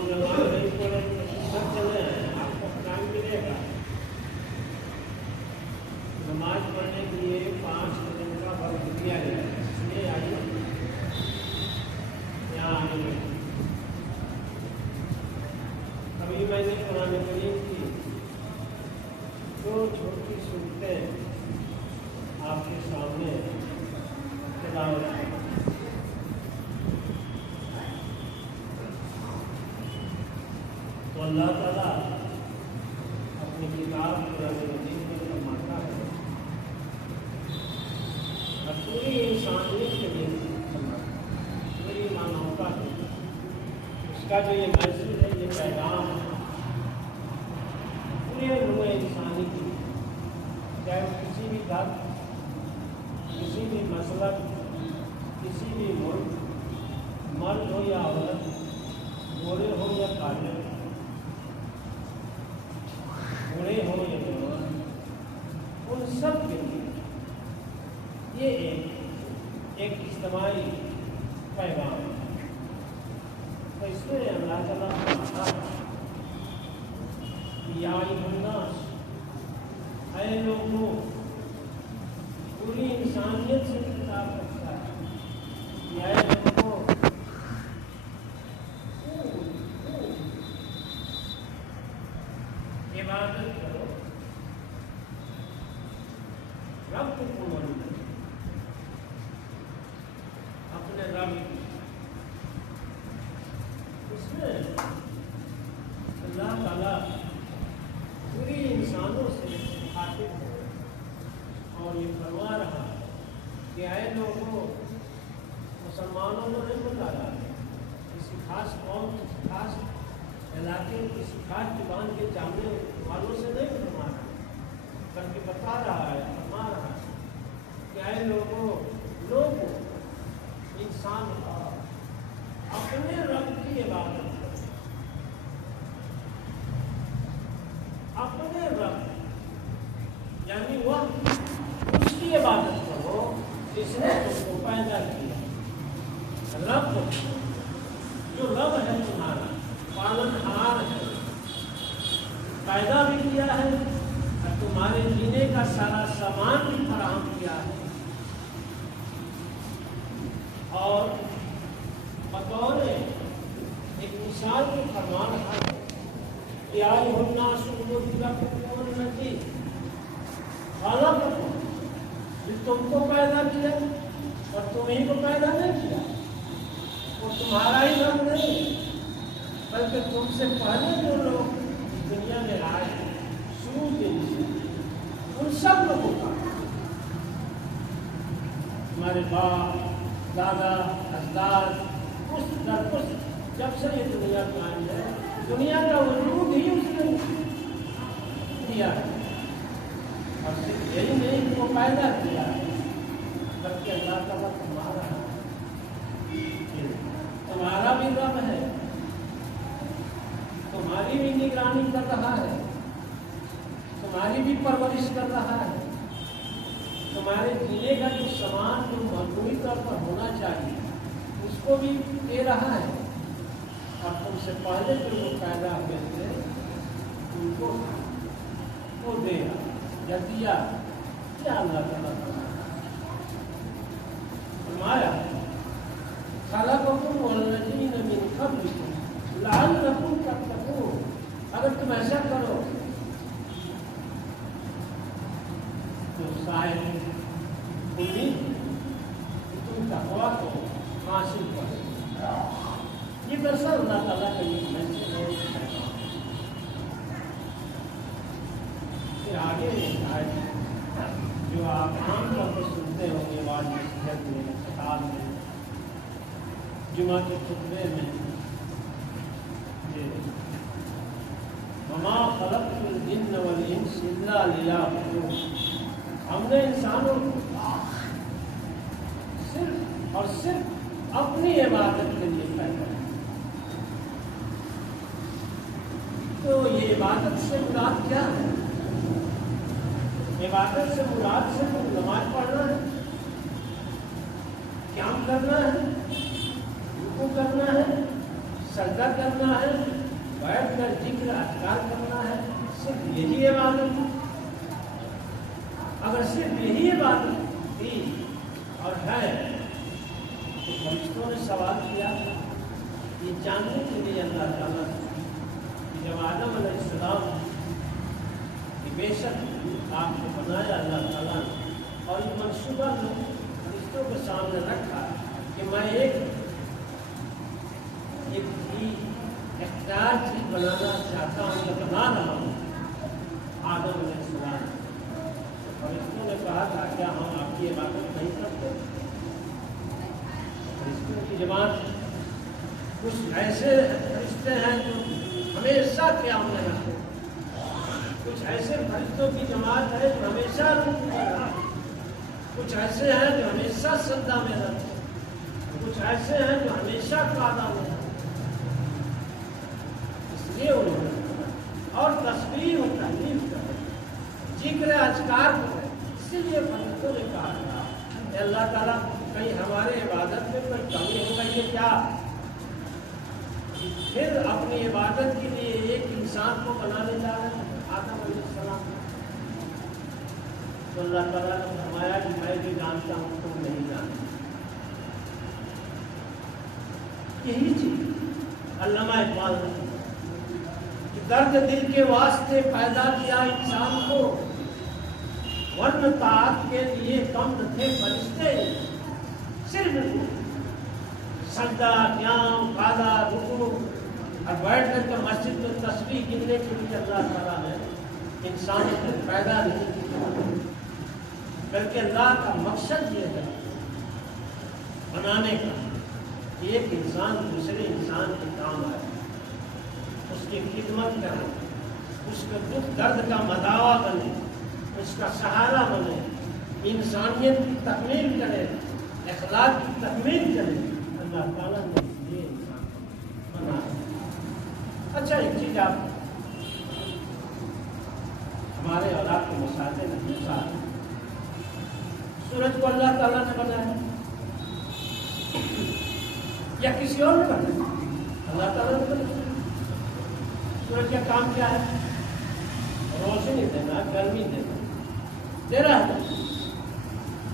और नमाज नहीं पढ़े सब चले हैं, आपको काम मिलेगा। नमाज पढ़ने के लिए 5 दिन का वक्त दिया गया है, इसलिए आइए यहाँ आने लगे। अभी मैंने कुरान करीम की 2 छोटी सूरतें आपके सामने तिलावत की। तो अल्लाह ताला अपनी किताब कुरान मजीद में फरमाता है और पूरी इंसानियत के लिए फरमाता है, पूरी मानवता के लिए। उसका जो ये मैसेज है, ये पैगाम है पूरे रूह इंसानी के लिए, चाहे वो किसी भी धर्म, किसी भी मसलब, किसी भी मुल्क, मर्द हो या औरत, गोरे हो या काले, बूढ़े हो या जवान, उन सब के लिए ये एक इज्तिमाई पैगाम है। तो इसमें अल्लाह ताला कहता है कि या अय्युहन्नास, ऐ लोगों, पूरी इंसानियत से खिताब करता है कि ऐ लोगों, इबादत करो रब्बकुम, अपने रब की। इसमें अल्लाह ताला पूरी इंसानों से खातिब है और ये फरमा रहा है कि आए लोगों, मुसलमानों ने नहीं बताया, किसी खास कौम, किसी खास इलाके, किसी खास जुबान के जानने वालों से नहीं फरमा रहा, बल्कि बता रहा है, फरमा रहा है कि आए लोगों, इंसान अपने रब की इबादत करो, अपने रब यानी वह उसकी इबादत करो जिसने तुमको पैदा किया। रब जो रब है तुम्हारा, पालनहार है, पैदा भी किया है और तुम्हारे जीने का सारा सामान भी फराहम किया है, और बतौर एक मिसाल को फरमा रहा है कि अय्युहन्नास तुमको पैदा किया और तुम्हीं को पैदा नहीं किया, वो तुम्हारा ही रब नहीं, बल्कि तुमसे पहले जो लोग दुनिया में आए शुरू दिन से, उन सब लोगों का, हमारे बाप, दादा, अजदाद, पुश्त दर पुश्त, जब से ये दुनिया में आई है, दुनिया का वजूद ही उसने दिया है। और सिर्फ यही नहीं कि वो पैदा किया, बल्कि अल्लाह ताला तुम्हारा भी रब है, तुम्हारी भी निगरानी कर रहा है, तुम्हारी भी परवरिश कर रहा है, तुम्हारे जीने का जो सामान जो मजबूरी तौर पर होना चाहिए उसको भी दे रहा है, और तुमसे पहले जो लोग पैदा हुए थे उनको वो दे रहा या दिया। क्या अल्लाह ताला फरमाया खलक़कुम वल्लज़ीना मिन क़ब्लिकुम लअल्लकुम तत्तक़ून, अगर तुम ऐसा करो तो शायद उम्मीद कि तुम तक़वा को हासिल करो। ये दरअसल अल्लाह ताला का ये मैसेज है। फिर आगे आयत जो आप आमतौर पर सुनते होंगे वाज नसीहत में, खिताब में, जुमा के खुतबे में, ये वमा खलक़तुल जिन्न वल इंस इल्ला लियअबुदून, हमने इंसानों को सिर्फ और सिर्फ अपनी इबादत के लिए पैदा किया। तो ये इबादत से मुराद क्या है? इबादत से मुराद सिर्फ नमाज पढ़ना है, क्याम करना है, रुकू करना है, سجدہ کرنا ہے، بیٹھ کر ذکر اذکار کرنا ہے، صرف یہی عبادت ہے؟ اگر صرف یہی عبادت تھی اور ہے تو فرشتوں نے سوال کیا یہ جاننے کے لیے اللہ تعالیٰ کہ جب آدم علیہ السلام کہ بے شک آپ کو بنایا اللہ تعالیٰ نے اور یہ منصوبہ فرشتوں کے سامنے رکھا کہ میں ایک اختیار چیز بنانا چاہتا ہوں یا بنا رہا ہوں آدم علیہ السلام، فرشتوں نے کہا تھا کیا ہم آپ کی عبادت نہیں کرتے؟ فرشتوں کی جماعت کچھ ایسے فرشتے ہیں جو ہمیشہ قیام میں رہتے، کچھ ایسے فرشتوں کی جماعت ہے جو ہمیشہ رکوع میں رہتے، کچھ ایسے ہیں جو ہمیشہ سجدہ میں رہتے، کچھ ایسے ہیں جو ہمیشہ قعدہ میں رہتے، اس لیے انہوں نے اور تسبیح و تحلیل کرے، ذکر اذکار کرے، اسی لیے فرشتوں نے کہا اے اللہ تعالیٰ کہیں ہمارے عبادت میں کوئی کمی ہو گئی ہے کیا؟ پھر اپنی عبادت کے لیے ایک انسان کو بنانے جا رہے ہیں آدم علیہ السلام، تو اللہ تعالیٰ نے فرمایا کہ میں بھی جانتا ہوں تم نہیں جانتے۔ یہی چیز علامہ اقبال نے کہ درد دل کے واسطے پیدا کیا انسان کو، ورنہ طاعت کے لیے کم نہ تھے فرشتے، صرف سجدہ قیام قعدہ رکوع اور بیٹھ کر مسجد میں تسبیح گننے کے لیے اللہ تعالیٰ نے انسان کو پیدا نہیں کیا، بلکہ اللہ کا مقصد یہ ہے بنانے کا کہ ایک انسان دوسرے انسان کے کام آئے، اس کی خدمت کرے، اس کے دکھ درد کا مداوا بنے، اس کا سہارا بنے، انسانیت کی تکمیل کرے، اخلاق کی تکمیل کرے، اللہ تعالیٰ نے یہ انسان بنایا۔ اچھا ایک چیز آپ ہمارے اولاد کے مساطے میں مثال، سورج کو اللہ تعالیٰ نے بنایا یا کسی اور نے بنایا؟ اللہ تعالیٰ نے بنایا۔ سورج کا کام کیا ہے؟ روشنی دینا، گرمی دینا، دے رہا ہے۔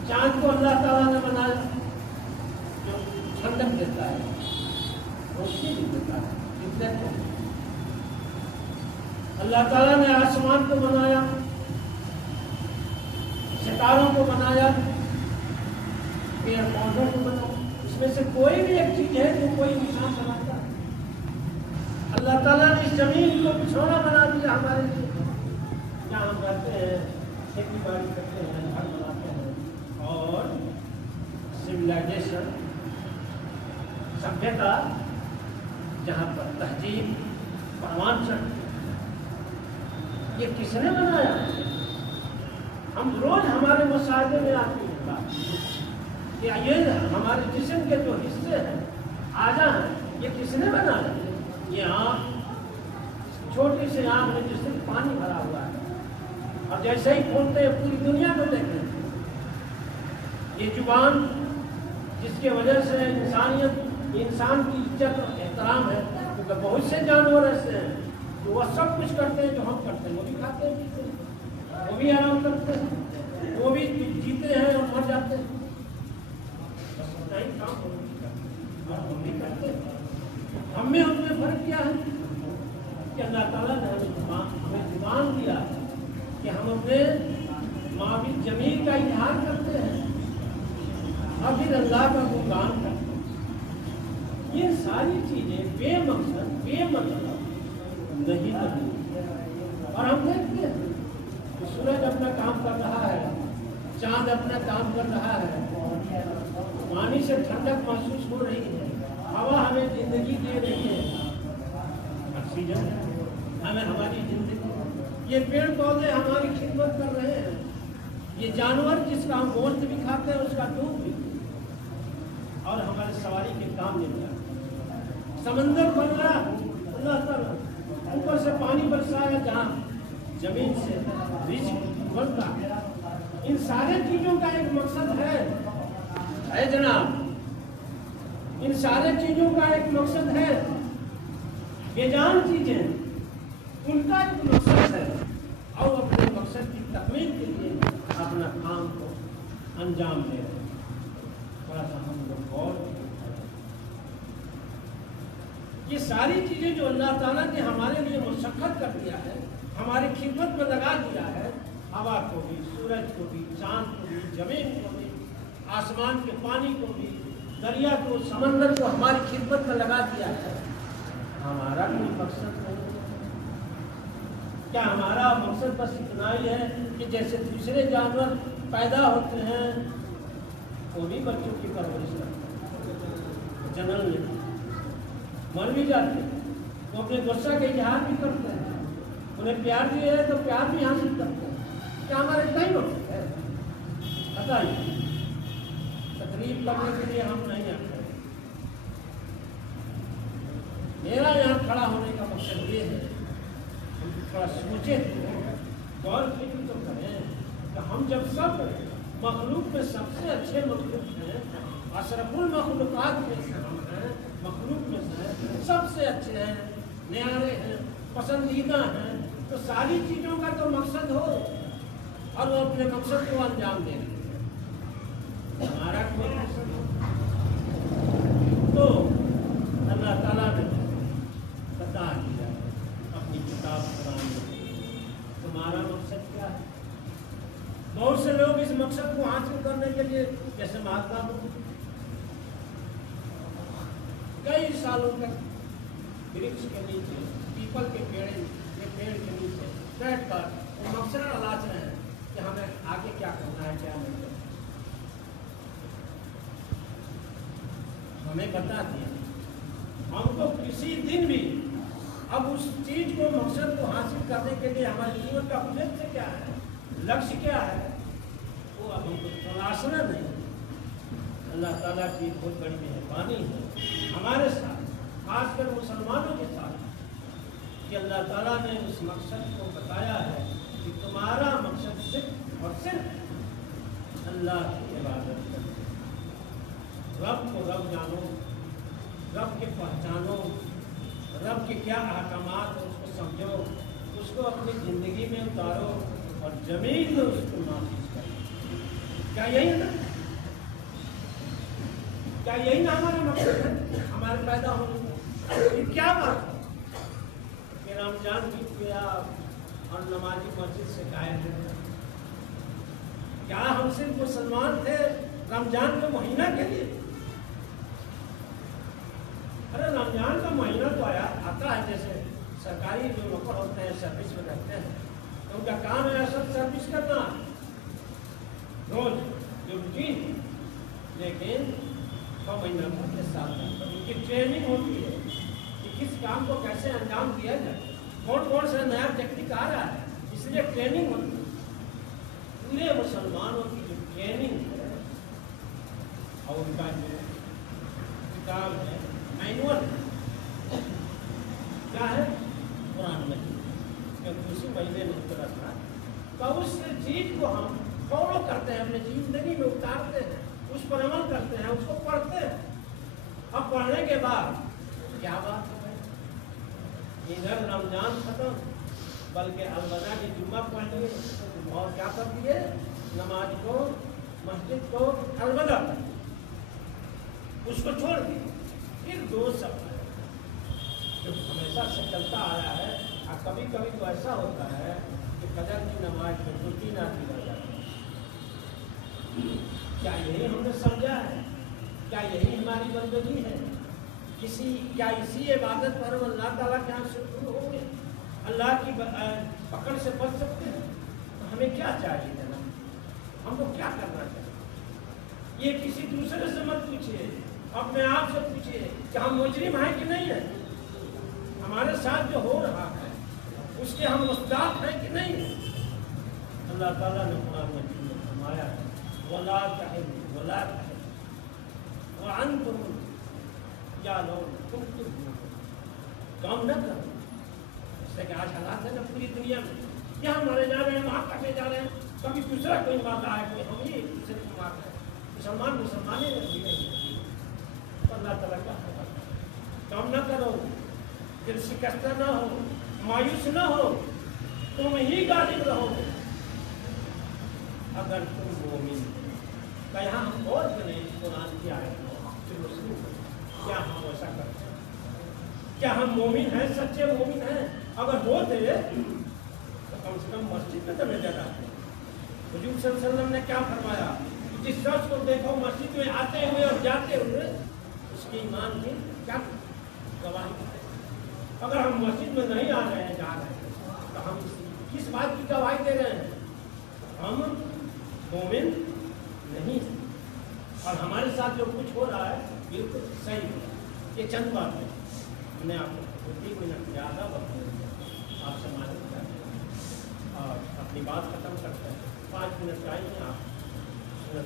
چاند کو اللہ تعالیٰ نے بنایا جو ٹھنڈک دیتا ہے، روشنی بھی دیتا ہے، عزت ہے۔ اللہ تعالیٰ نے آسمان کو بنایا، ستاروں کو بنایا، پیڑ پودوں کو بنایا، اس میں سے کوئی بھی ایک چیز ہے جو کوئی انسان بناتا ہے؟ اللہ تعالیٰ نے اس زمین کو بچھونا بنا دیا ہمارے لیے، جہاں ہم رہتے ہیں، کھیتی باڑی کرتے ہیں، گھر بناتے ہیں، اور سویلائزیشن سبھیتا جہاں پر تہذیب پروان چڑھتی، یہ کس نے بنایا؟ ہم روز ہمارے مشاہدے میں آتی ہے بات کہ یہ ہمارے جسم کے جو حصے ہیں، اعضاء ہیں، یہ کس نے بنایا؟ یہ آنکھ، چھوٹی سی آنکھ میں جس میں پانی بھرا ہوا ہے، اور جیسے ہی کھولتے ہیں پوری دنیا کو دیکھتے ہیں۔ یہ زبان جس کی وجہ سے انسانیت، انسان کی عزت اور احترام ہے، کیونکہ بہت سے جانور ایسے ہیں کہ وہ سب کچھ کرتے ہیں جو ہم کرتے ہیں، وہ بھی کھاتے ہیں پیتے ہیں، وہ بھی آرام کرتے ہیں، وہ بھی جیتے ہیں اور مر جاتے ہیں، بس اتنا ہی کام وہ بھی کرتے ہیں اور ہم بھی کرتے ہیں۔ ہم میں ان میں فرق کیا ہے کہ اللہ تعالیٰ نے ہمیں زبان دیا کہ ہم اپنے معافی جمیل کا اظہار کرتے ہیں اور پھر اللہ کا گنگان کرتے ہیں۔ یہ ساری چیزیں بے مقصد بے مطلب نہیں کرتی، اور ہم دیکھتے ہیں کہ سورج اپنا کام کر رہا ہے، چاند اپنا کام کر رہا ہے، پانی سے ٹھنڈک محسوس ہو رہی ہے، ہوا ہمیں زندگی دے رہی ہے، آکسیجن ہمیں ہماری زندگی، یہ پیڑ پودے ہماری خدمت کر رہے ہیں، یہ جانور جس کا ہم گوشت بھی کھاتے ہیں اس کا دودھ بھی، اور ہمارے سواری کے کام مل رہا ہے، سمندر بن رہا، اللہ تعالیٰ اوپر سے پانی برسایا جہاں زمین سے رزق بن رہا، ان سارے چیزوں کا ایک مقصد ہے جناب، ان سارے چیزوں کا ایک مقصد ہے बेजान चीजें, उनका एक मकसद है और अपने मकसद की तकमील के लिए अपना काम को अंजाम दे रहे हैं। थोड़ा सा हम लोग गौर करें। ये सारी चीजें जो अल्लाह ताला ने हमारे लिए मशक्कत कर दिया है, हमारी खिदमत में लगा दिया है, हवा को भी, सूरज को भी, चांद को भी, जमीन को भी, आसमान के पानी को भी, दरिया को, समंदर को हमारी खिदमत में लगा दिया है, हमारा कोई मकसद नहीं। क्या हमारा मकसद बस इतना ही है कि जैसे दूसरे जानवर पैदा होते हैं वो भी बच्चों की परवरिश करते हैं, जन्म लेते हैं, मर भी जाते हैं, वो अपने गुस्सा का इजहार भी करते हैं, उन्हें प्यार दिए है तो प्यार भी हासिल करते हैं। क्या हमारे इतना ही मकसद है? बताइए। तकलीफ करने के लिए हम नहीं आते। मेरा यहाँ खड़ा होने का मकसद ये है, हम थोड़ा सोचे तो, गौर फिक्र तो करें कि हम जब सब मखलूक में सबसे अच्छे मखलूक हैं, अशरफुल मखलूकात में से हम हैं, मखलूक में से सबसे अच्छे हैं, न्यारे हैं, पसंदीदा हैं, तो सारी चीज़ों का तो मकसद हो और वो अपने मकसद को अंजाम दे रहे हैं। हमारा कोई मकसद हो तो अल्लाह ताला ने बता दिया अपनी किताब कुरान में, तुम्हारा मकसद क्या है। बहुत से लोग इस मकसद को हासिल करने के लिए, जैसे महात्मा बुद्ध कई सालों तक वृक्ष के नीचे, पीपल के पेड़ के नीचे बैठ कर वो मकसद तलाश रहे हैं कि हमें आगे क्या करना है, क्या नहीं करना। हमें बता दिया हमको किसी दिन भी अब उस चीज को, मकसद को हासिल करने के लिए हमारे जीवन का उद्देश्य क्या है, लक्ष्य क्या है, वो अब हमको तलाशना नहीं। अल्लाह ताला की बहुत बड़ी मेहरबानी है हमारे साथ, खासकर मुसलमानों के साथ, कि अल्लाह ताला ने उस मकसद को बताया है कि तुम्हारा मकसद सिर्फ और सिर्फ अल्लाह की इबादत करना, रब को रब जानो, रब के पहचानो, रब के क्या अहकामात है उसको समझो, उसको अपनी ज़िंदगी में उतारो और ज़मीन में उसको नाफिज करो। क्या यही ना, क्या यही ना हमारा मकसद है हमारे पैदा होने का? क्या बात है कि रमजान बीत गया और नमाजी मस्जिद से गायब है। क्या हम सिर्फ मुसलमान थे रमजान के महीना के लिए? अरे रमजान का महीना तो आता है, जैसे सरकारी जो नौकर होते हैं सर्विस में रहते हैं तो उनका काम है सब सर्विस करना रोज जो रूटीन, लेकिन 6 महीना के साथ उनकी ट्रेनिंग होती है कि किस काम को कैसे अंजाम दिया जाए, कौन कौन सा नया टेक्निक आ रहा है, इसलिए ट्रेनिंग होती है। पूरे मुसलमानों की जो ट्रेनिंग है और उनका जो किताब है, मैनुअल क्या है, कुरान मजीद, क्योंकि उसी महीने में उतरा था, तो उस चीज को हम फॉलो करते हैं, अपनी जिंदगी में उतारते हैं, उस पर अमल करते हैं, उसको पढ़ते हैं। अब पढ़ने के बाद क्या बात है, इधर रमजान खत्म, बल्कि अलविदा की जुम्मा पढ़ लिए और क्या कर दिए, नमाज को, मस्जिद को अलविदा कर दिया, उसको छोड़ दिया। फिर 2 सप्ताह जो हमेशा से चलता आया है, और कभी कभी तो ऐसा होता है कि फजर की नमाज में 2-3 आदमी रह जाते हैं। क्या यही हमने समझा है? क्या यही हमारी बंदगी है? क्या इसी इबादत पर हम अल्लाह ताला के यहाँ से शुरू होंगे, अल्लाह की पकड़ से बच सकते हैं? तो हमें क्या चाहिए जनाब, हमको क्या करना चाहिए? ये किसी दूसरे से मत पूछिए, अपने आप से पूछिए कि हम मुजरिम हैं कि नहीं है, हमारे साथ जो हो रहा है उसके हम मुस्तहक हैं कि नहीं है। अल्लाह ताला ने कुरान मजीद में फरमाया, वला तहिनु वला तहज़नु व अंतुम ता'लमून, काम न करो। जैसे कि आज हालात है ना पूरी दुनिया में, यहाँ मारे जा रहे हैं, वहाँ काटे जा रहे हैं, कभी दूसरा कोई मारता है, कोई हम ही दूसरे को मार रहे हैं, मुसलमान मुसलमाने नहीं। अल्लाह ताला का काम न करो, दिल शिकस्त न हो, मायूस न हो, तुम ही गालिब रहो अगर तुम मोमिन। तो यहाँ हम और बने कुरान की आयत क्या हम ऐसा करते हैं? क्या हम मोमिन हैं, सच्चे मोमिन हैं? अगर होते तो कम से कम मस्जिद में तो नजर आते। हुजूर सल्लल्लाहु अलैहि वसल्लम ने क्या फरमाया? जिस शख्स को देखो मस्जिद में आते हुए और जाते हुए, उसके ईमान की क्या गवाही। अगर हम मस्जिद में नहीं आ रहे हैं, जा रहे हैं, तो हम किस बात की गवाही दे रहे हैं? हम मोमिन नहीं। और हमारे साथ जो कुछ हो रहा है बिल्कुल सही है। ये चंद बात है, मैंने आपको 2-3 मिनट ज़्यादा बताया, आपसे मालूम करते और अपनी बात खत्म करते हैं। 5 मिनट चाहिए आप सुबह